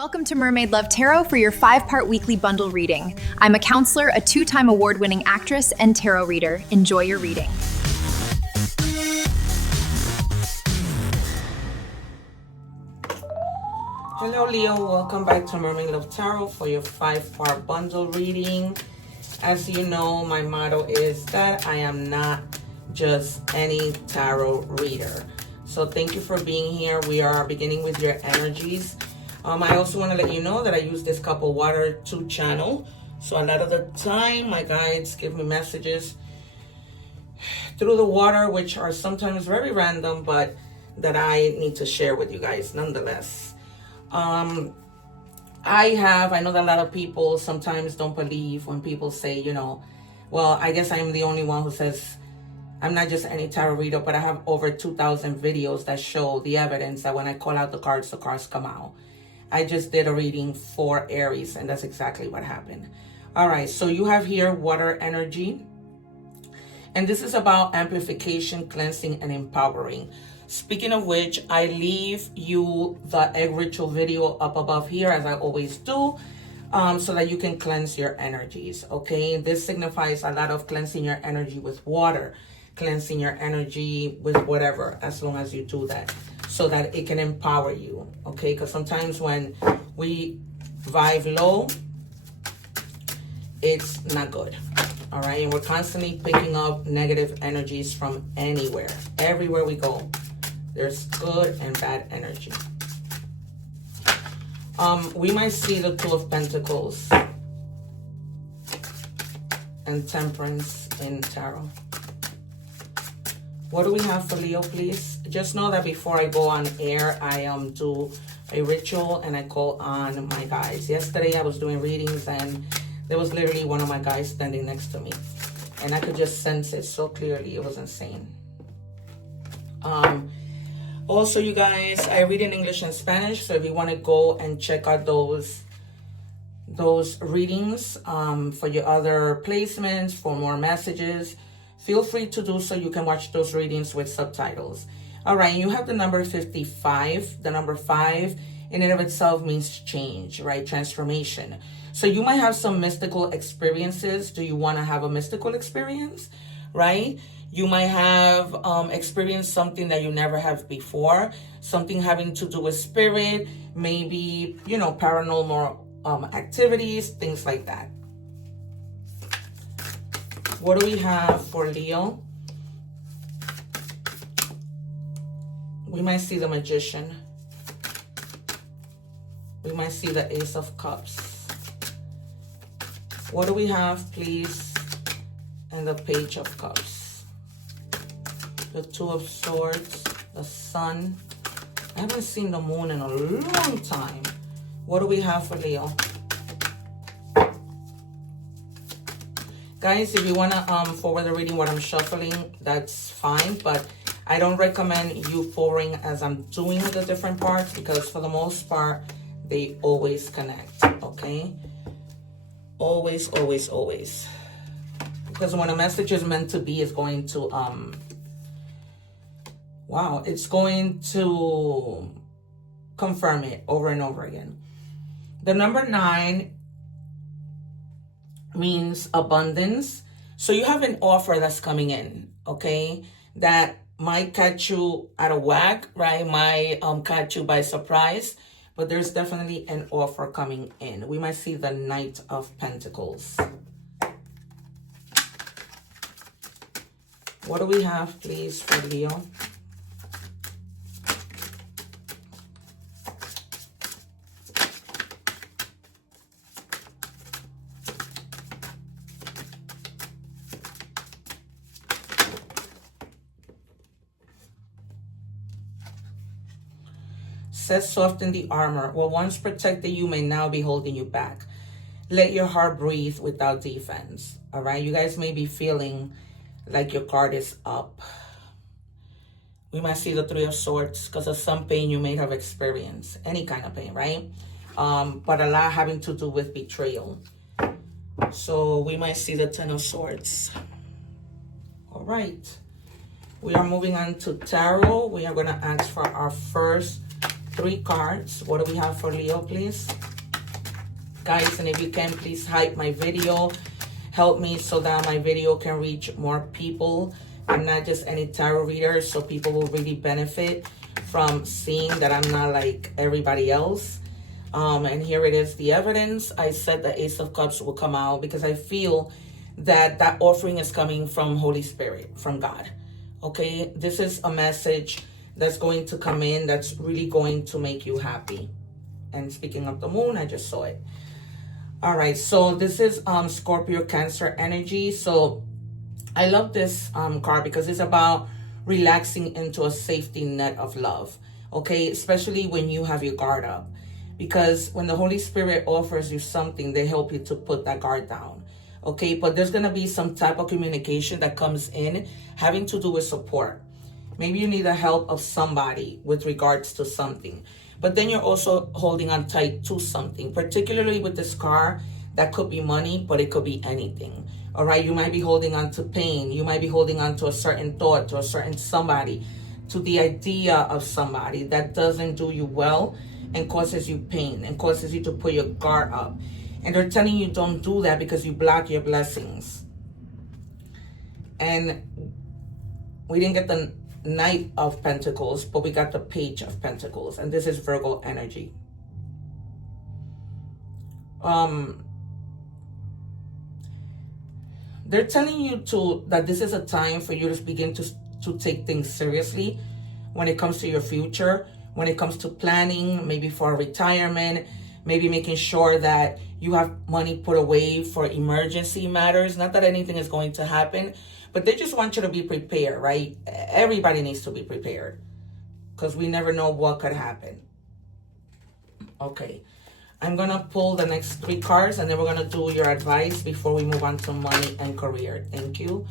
Welcome to Mermaid Love Tarot for your 5-part weekly bundle reading. I'm a counselor, a 2-time award-winning actress, and tarot reader. Enjoy your reading. Hello Leo, welcome back to Mermaid Love Tarot for your 5-part bundle reading. As you know, my motto is that I am not just any tarot reader. So thank you for being here. We are beginning with your energies. I also want to let you know that I use this cup of water to channel. So a lot of the time, my guides give me messages through the water, which are sometimes very random, but that I need to share with you guys nonetheless. I know that a lot of people sometimes don't believe when people say, well, I guess I'm the only one who says I'm not just any tarot reader, but I have over 2,000 videos that show the evidence that when I call out the cards come out. I just did a reading for Aries, and that's exactly what happened. All right, so you have here water energy. And this is about amplification, cleansing, and empowering. Speaking of which, I leave you the egg ritual video up above here, as I always do, so that you can cleanse your energies, okay? This signifies a lot of cleansing your energy with water, cleansing your energy with whatever, as long as you do that, so that it can empower you, okay? Because sometimes when we vibe low, it's not good, all right? And we're constantly picking up negative energies from anywhere. Everywhere we go, there's good and bad energy. We might see the Two of Pentacles and Temperance in tarot. What do we have for Leo, please? Just know that before I go on air, I do a ritual and I call on my guides. Yesterday I was doing readings and there was literally one of my guys standing next to me. And I could just sense it so clearly. It was insane. Also, you guys, I read in English and Spanish. So if you want to go and check out those readings for your other placements, for more messages, feel free to do so. You can watch those readings with subtitles. All right, you have the number 55. The number 5 in and of itself means change, right? Transformation. So you might have some mystical experiences. Do you want to have a mystical experience, right? You might have experienced something that you never have before, something having to do with spirit, maybe, paranormal activities, things like that. What do we have for Leo? We might see the Magician. We might see the Ace of Cups. What do we have, please? And the Page of Cups. The Two of Swords, the Sun. I haven't seen the Moon in a long time. What do we have for Leo? Guys, if you want to forward the reading what I'm shuffling, that's fine. But I don't recommend you forwarding as I'm doing the different parts, because for the most part, they always connect, okay? Always, always, always. Because when a message is meant to be, it's going to, it's going to confirm it over and over again. The number 9 means abundance. So you have an offer that's coming in, okay? That might catch you out of whack, right? Might catch you by surprise. But there's definitely an offer coming in. We might see the Knight of Pentacles. What do we have, please, for Leo? Says soften the armor. What once protected you may now be holding you back. Let your heart breathe without defense. All right, you guys may be feeling like your guard is up. We might see the Three of Swords because of some pain you may have experienced. Any kind of pain, right? But a lot having to do with betrayal. So we might see the Ten of Swords. All right. We are moving on to tarot. We are going to ask for our first 3 cards. What do we have for Leo, please? Guys, and if you can, please hype my video. Help me so that my video can reach more people. I'm not just any tarot reader, so people will really benefit from seeing that I'm not like everybody else. And here it is, the evidence. I said the Ace of Cups will come out because I feel that that offering is coming from Holy Spirit, from God. Okay, this is a message that's going to come in that's really going to make you happy. And speaking of the moon, I just saw it. All right, so this is Scorpio Cancer energy. So I love this card because it's about relaxing into a safety net of love. Okay, especially when you have your guard up. Because when the Holy Spirit offers you something, they help you to put that guard down. Okay, but there's going to be some type of communication that comes in having to do with support. Maybe you need the help of somebody with regards to something. But then you're also holding on tight to something, particularly with this card. That could be money, but it could be anything. All right, you might be holding on to pain. You might be holding on to a certain thought, to a certain somebody, to the idea of somebody that doesn't do you well and causes you pain and causes you to put your guard up. And they're telling you don't do that because you block your blessings. And we didn't get the Knight of Pentacles, but we got the Page of Pentacles. And this is Virgo energy. They're telling you that this is a time for you to begin to take things seriously when it comes to your future, when it comes to planning, maybe for a retirement, maybe making sure that you have money put away for emergency matters. Not that anything is going to happen, but they just want you to be prepared, right? Everybody needs to be prepared because we never know what could happen. Okay, I'm going to pull the next 3 cards and then we're going to do your advice before we move on to money and career. Thank you.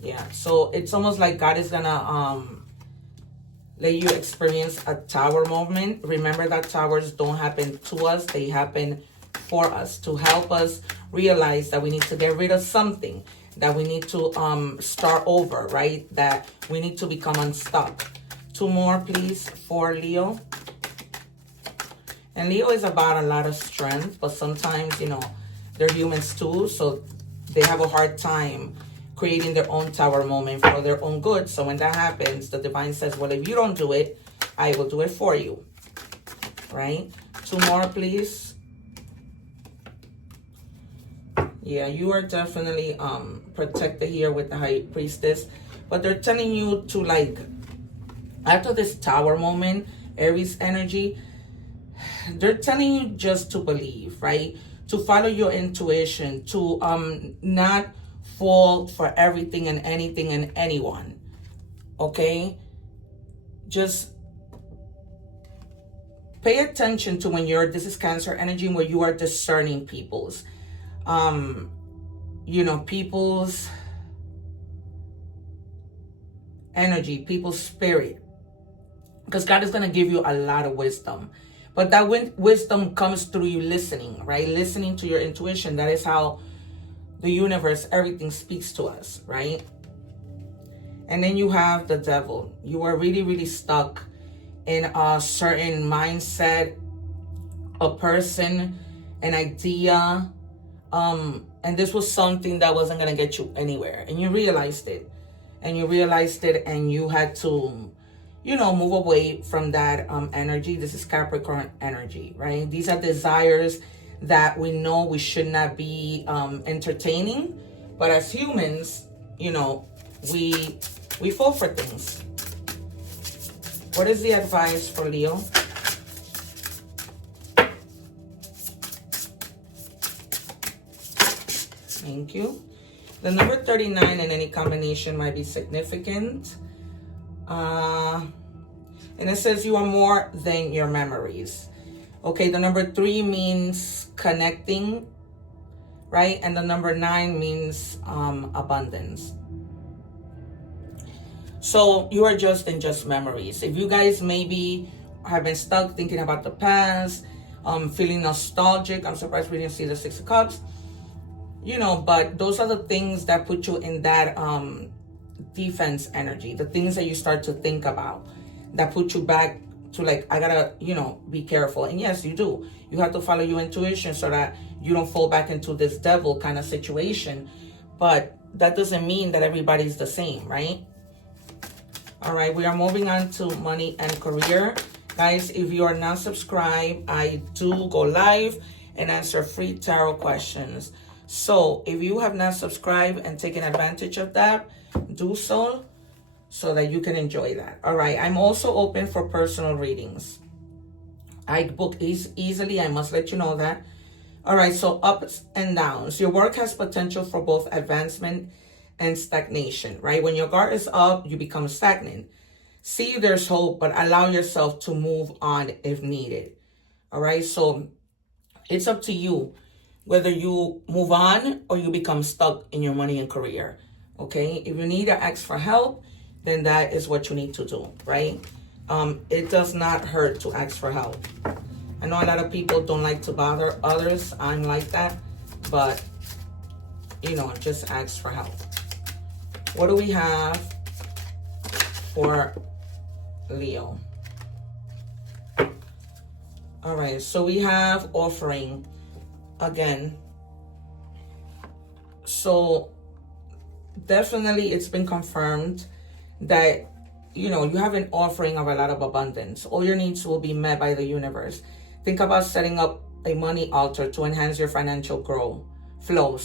Yeah, so it's almost like God is going to let you experience a tower moment. Remember that towers don't happen to us. They happen for us to help us realize that we need to get rid of something, that we need to start over, right? That we need to become unstuck. 2 more, please, for Leo. And Leo is about a lot of strength, but sometimes, you know, they're humans too, so they have a hard time creating their own tower moment for their own good. So when that happens, the divine says, well, if you don't do it, I will do it for you, right? 2 more, please. Yeah, you are definitely protected here with the High Priestess, but they're telling you to, like, after this tower moment, Aries energy, they're telling you just to believe, right? To follow your intuition, to not fall for everything and anything and anyone, okay? Just pay attention to when this is Cancer energy, where you are discerning people's, you know, people's energy, people's spirit, because God is going to give you a lot of wisdom. But that wisdom comes through you listening, right? Listening to your intuition. That is how the universe, everything speaks to us, right? And then you have the Devil. You are really, really stuck in a certain mindset, a person, an idea. And this was something that wasn't going to get you anywhere. And you realized it. And you realized it, and you had to, you know, move away from that energy. This is Capricorn energy, right? These are desires that we know we should not be entertaining. But as humans, you know, we fall for things. What is the advice for Leo? Thank you. The number 39 in any combination might be significant. And it says you are more than your memories. Okay, the number 3 means connecting, right? And the number 9 means abundance. So you are just memories. If you guys maybe have been stuck thinking about the past, feeling nostalgic, I'm surprised we didn't see the 6 of Cups, you know, but those are the things that put you in that defense energy, the things that you start to think about, that put you back to like, I gotta, you know, be careful. And yes, you do. You have to follow your intuition so that you don't fall back into this devil kind of situation. But that doesn't mean that everybody's the same, right? All right, we are moving on to money and career. Guys, if you are not subscribed, I do go live and answer free tarot questions. So if you have not subscribed and taken advantage of that, do so that you can enjoy that. All right, I'm also open for personal readings. I book easily, I must let you know that. All right, so ups and downs. Your work has potential for both advancement and stagnation, right? When your guard is up, you become stagnant. See, there's hope, but allow yourself to move on if needed. All right, so it's up to you whether you move on or you become stuck in your money and career. Okay, if you need to ask for help, then that is what you need to do, right? It does not hurt to ask for help. I know a lot of people don't like to bother others. I'm like that, but you know, just ask for help. What do we have for Leo? All right, so we have offering again. So definitely it's been confirmed that, you know, you have an offering of a lot of abundance. All your needs will be met by the universe. Think about setting up a money altar to enhance your financial flow.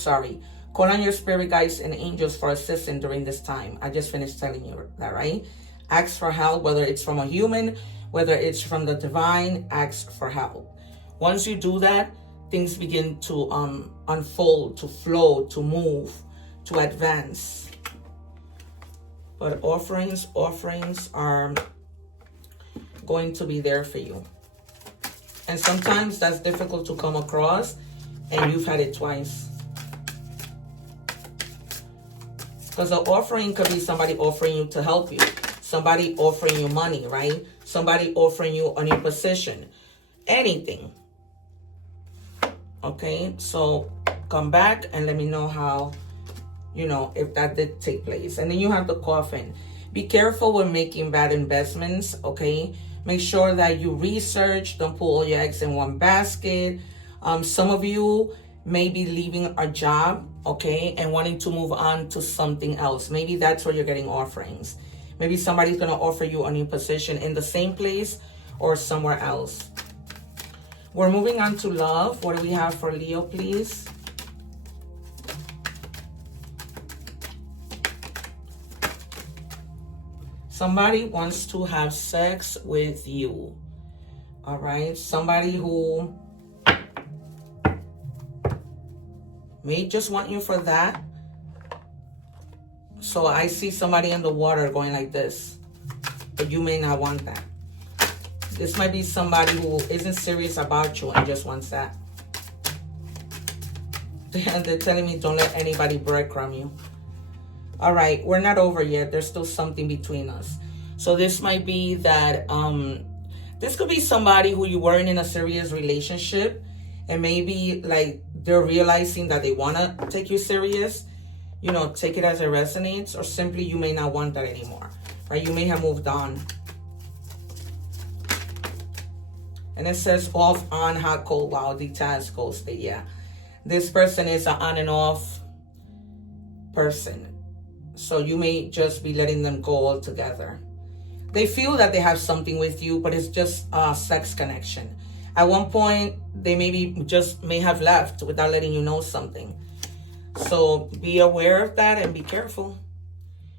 Call on your spirit guides and angels for assistance during this time. I just finished telling you that, right? Ask for help, whether it's from a human, whether it's from the divine, ask for help. Once you do that, things begin to unfold, to flow, to move, to advance. But offerings are going to be there for you. And sometimes that's difficult to come across, and you've had it twice. Because an offering could be somebody offering you to help you. Somebody offering you money, right? Somebody offering you a new position. Anything. Okay, so come back and let me know how, you know, if that did take place. And then you have the coffin. Be careful when making bad investments, okay? Make sure that you research. Don't put all your eggs in one basket. Some of you may be leaving a job, okay, and wanting to move on to something else. Maybe that's where you're getting offerings. Maybe somebody's going to offer you a new position in the same place or somewhere else. We're moving on to love. What do we have for Leo, please? Somebody wants to have sex with you. All right. Somebody who may just want you for that. So I see somebody in the water going like this, but you may not want that. This might be somebody who isn't serious about you and just wants that. They're telling me don't let anybody breadcrumb you. All right, we're not over yet. There's still something between us. So this might be that, this could be somebody who you weren't in a serious relationship, and maybe like they're realizing that they want to take you serious. You know, take it as it resonates, or simply you may not want that anymore, right? You may have moved on. And it says off, on, hot, cold, wow, detached, ghosted. Yeah, this person is an on and off person. So you may just be letting them go altogether. They feel that they have something with you, but it's just a sex connection. At one point, they may have left without letting you know something. So be aware of that and be careful.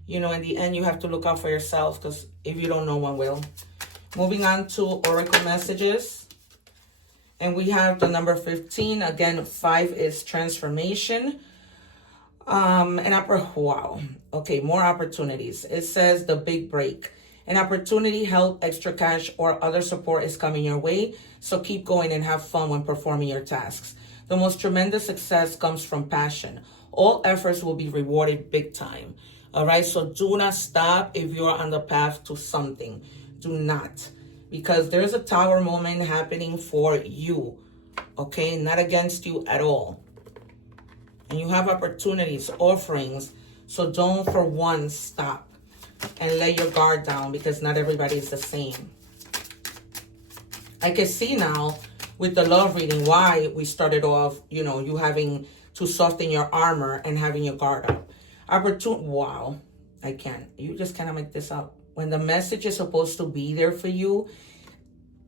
You know, in the end, you have to look out for yourself, because if you don't, no one will. Moving on to Oracle messages. And we have the number 15. Again, 5 is transformation. Wow. Okay, more opportunities. It says the big break. An opportunity, help, extra cash, or other support is coming your way. So keep going and have fun when performing your tasks. The most tremendous success comes from passion. All efforts will be rewarded big time. All right, so do not stop if you're on the path to something. Do not. Because there's a tower moment happening for you. Okay, not against you at all. And you have opportunities, offerings. So don't for once stop and lay your guard down, because not everybody is the same. I can see now with the love reading why we started off, you know, you having to soften your armor and having your guard up. Wow, I can't. You just cannot make this up. When the message is supposed to be there for you,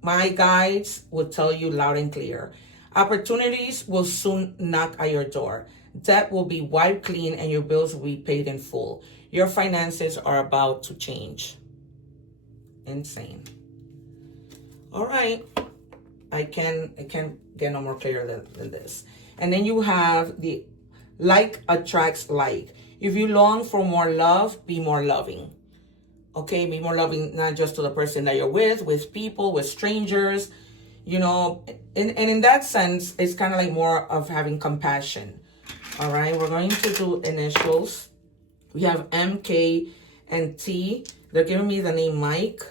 my guides will tell you loud and clear. Opportunities will soon knock at your door. Debt will be wiped clean and your bills will be paid in full. Your finances are about to change. Insane. All right. I can't get no more clear than this. And then you have the like attracts like. If you long for more love, be more loving. Okay, be more loving, not just to the person that you're with people, with strangers, you know. And in that sense, it's kind of like more of having compassion. All right, we're going to do initials. We have M, K, and T. They're giving me the name Mike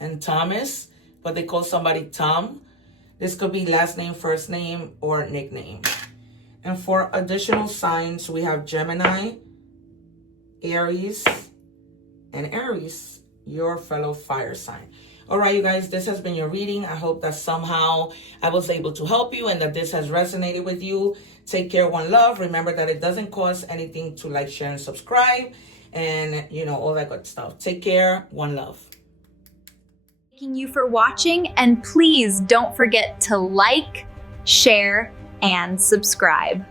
and Thomas, but they call somebody Tom. This could be last name, first name, or nickname. And for additional signs, we have Gemini, Aries, and Aries, your fellow fire sign. All right, you guys, this has been your reading. I hope that somehow I was able to help you and that this has resonated with you. Take care, one love. Remember that it doesn't cost anything to like, share, and subscribe, and, you know, all that good stuff. Take care, one love. Thanking you for watching, and please don't forget to like, share, and subscribe.